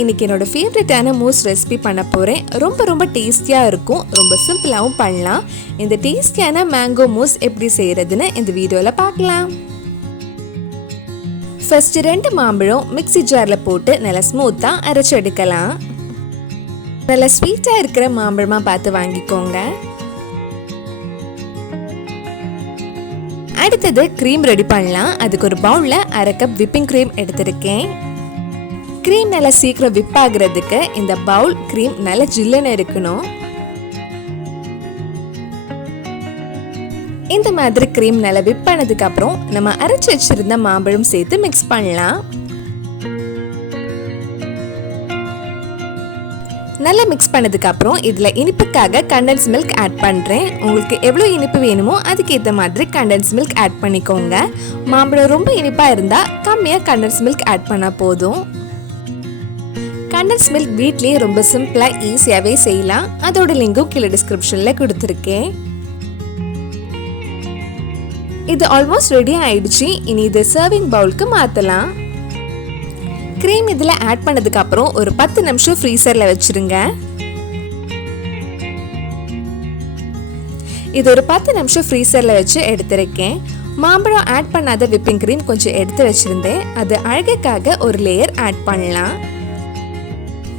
இன்னைக்கு என்னோட ஃபேவரட்டான மூஸ் ரெசிபி பண்ண போகிறேன். ரொம்ப டேஸ்டியாக இருக்கும், ரொம்ப சிம்பிளாகவும் பண்ணலாம். இந்த டேஸ்டியான மேங்கோ மூஸ் எப்படி செய்கிறதுன்னு இந்த வீடியோவில் பார்க்கலாம். ஃபர்ஸ்ட் 2 மாம்பழம் மிக்ஸி ஜாரில் போட்டு நல்லா ஸ்மூத்தாக அரைச்சி எடுக்கலாம். நல்லா ஸ்வீட்டாக இருக்கிற மாம்பழமாக பார்த்து வாங்கிக்கோங்க. அடுத்தது க்ரீம் ரெடி பண்ணலாம். அதுக்கு ஒரு பவுலில் 1/2 கப் விப்பிங் க்ரீம் எடுத்திருக்கேன். க்ரீம் நல்லா சீக்கிரம் விப் ஆகுறதுக்கு இந்த பவுல் க்ரீம் நல்லா ஜில்லுன்னு இருக்கணும். இந்த மாதிரி க்ரீம் நல்லா விப் பண்ணதுக்கு அப்புறம் நம்ம அரைச்சி வச்சிருந்த மாம்பழம் சேர்த்து மிக்ஸ் பண்ணலாம். நல்லா மிக்ஸ் பண்ணதுக்கு அப்புறம் இதில் இனிப்புக்காக கண்டென்ஸ் மில்க் ஆட் பண்ணுறேன். உங்களுக்கு எவ்வளோ இனிப்பு வேணுமோ அதுக்கேற்ற மாதிரி கண்டென்ஸ் மில்க் ஆட் பண்ணிக்கோங்க. மாம்பழம் ரொம்ப இனிப்பாக இருந்தால் கம்மியாக கண்டென்ஸ் மில்க் ஆட் பண்ணால் போதும். கண்டென்ஸ் மில்க் வீட்லேயே ரொம்ப சிம்பிளாக ஈஸியாகவே செய்யலாம். அதோட லிங்கும் கீழே டிஸ்கிரிப்ஷனில் கொடுத்துருக்கேன். இது ஆல்மோஸ்ட் ரெடி ஆயிடுச்சு. இனி இதை சர்விங் பவுலுக்கு மாற்றலாம். க்ரீம் இதில் ஆட் பண்ணதுக்கு அப்புறம் ஒரு 10 நிமிஷம் ஃப்ரீசரில் வச்சிருங்க. இது ஒரு 10 நிமிஷம் ஃப்ரீசரில் வச்சு எடுத்திருக்கேன். மாம்பழம் ஆட் பண்ணாத விப்பிங் க்ரீம் கொஞ்சம் எடுத்து வச்சிருந்தேன். அது அழகுக்காக ஒரு லேயர் ஆட் பண்ணலாம்.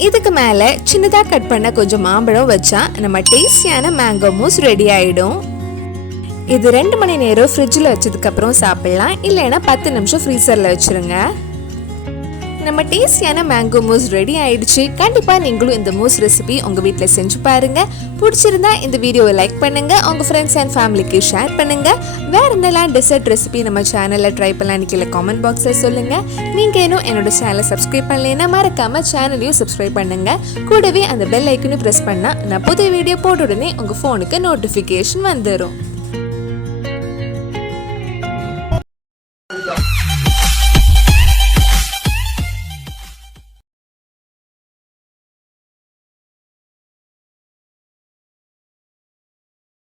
இதுக்கு மேலே சின்னதாக கட் பண்ண கொஞ்சம் மாம்பழம் வச்சா நம்ம டேஸ்டியான மேங்கோ மூஸ் ரெடி ஆகிடும். இது 2 மணி நேரம் ஃப்ரிட்ஜில் வச்சதுக்கப்புறம் சாப்பிட்லாம். இல்லைன்னா 10 நிமிஷம் ஃப்ரீசரில் வச்சுருங்க. நம்ம டேஸ்டியான மேங்கோ மூஸ் ரெடி ஆயிடுச்சு. கண்டிப்பாக நீங்களும் இந்த மூஸ் ரெசிபி உங்கள் வீட்டில் செஞ்சு பாருங்கள். பிடிச்சிருந்தா இந்த வீடியோவை லைக் பண்ணுங்கள், உங்கள் ஃப்ரெண்ட்ஸ் அண்ட் ஃபேமிலிக்கு ஷேர் பண்ணுங்கள். வேறு என்னெல்லாம் டெசர்ட் ரெசிபி நம்ம சேனலில் ட்ரை பண்ணலான்னு கீழே காமெண்ட் பாக்ஸில் சொல்லுங்கள். நீங்கள் இன்னும் என்னோட சேனலை சப்ஸ்கிரைப் பண்ணலைன்னா மறக்காமல் சேனலையும் சப்ஸ்கிரைப் பண்ணுங்கள். கூடவே அந்த பெல் ஐக்கனையும் ப்ரெஸ் பண்ணால் நான் புதிய வீடியோ போட்ட உடனே உங்கள் ஃபோனுக்கு நோட்டிஃபிகேஷன் வந்துடும்.